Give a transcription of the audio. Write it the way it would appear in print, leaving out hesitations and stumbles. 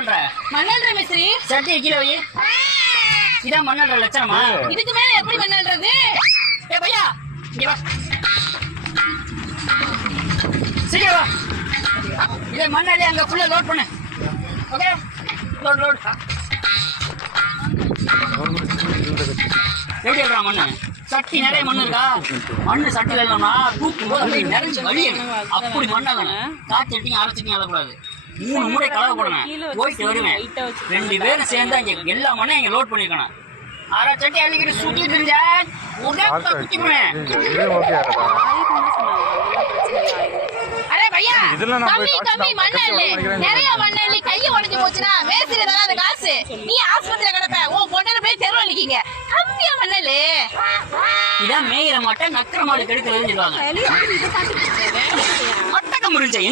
பண்ற? மண்ணல்ற மிஸ்ரி. சட்டி கீழ வை. இதான் மண்ணல்ற லட்சணமா? இதுக்கு மேல எப்படி மண்ணல்றது? ஏய் பையா, இங்க வா. சீக்கிரம் வா. இத மண்ணாலே அங்க ஃபுல்லா லோட் பண்ணு. ஓகே? லோட். எப்படி இருக்கா மண்ணு? சட்டி நிறைய மண்ணு இருக்கா? மண்ணு சட்டில இல்லைன்னா தூக்கும் போது அப்படியே நிறைஞ்சு வலியணும். அப்படி மண்ணாகணும். காய்ச்சட்டிங்க அரைச்சிட்டிங்க அழக்கூடாது. 3 மூடை கலவை போடுவேன். போயிட்டு வருவேன். 2 பேரும் சேர்ந்து இங்க எல்லா மண்ணையும் இங்க லோட் பண்ணிருக்கணும். அரை சட்டி அள்ளிக்கிட்டு சுத்திட்டு இருந்தா ஒரே குத்தி போடுவேன். அரே பையா, கம்மி மண்ணல்லு. நிறைய மண்ணல்லி கையை உடைஞ்சு போச்சுனா மேஸ்திரி தான் அந்த காசு. நீ ஆஸ்பத்திரியில கிடப்ப. உன் பொண்ணு போய் தெருவுல நிக்கீங்க. கம்மியா மண்ணல்லு. இதான் மேயிற மாட்டை நக்கற மாடு கெடுக்கிறதுன்னு சொல்லுவாங்க. மட்டக்க முடிஞ்ச எங்க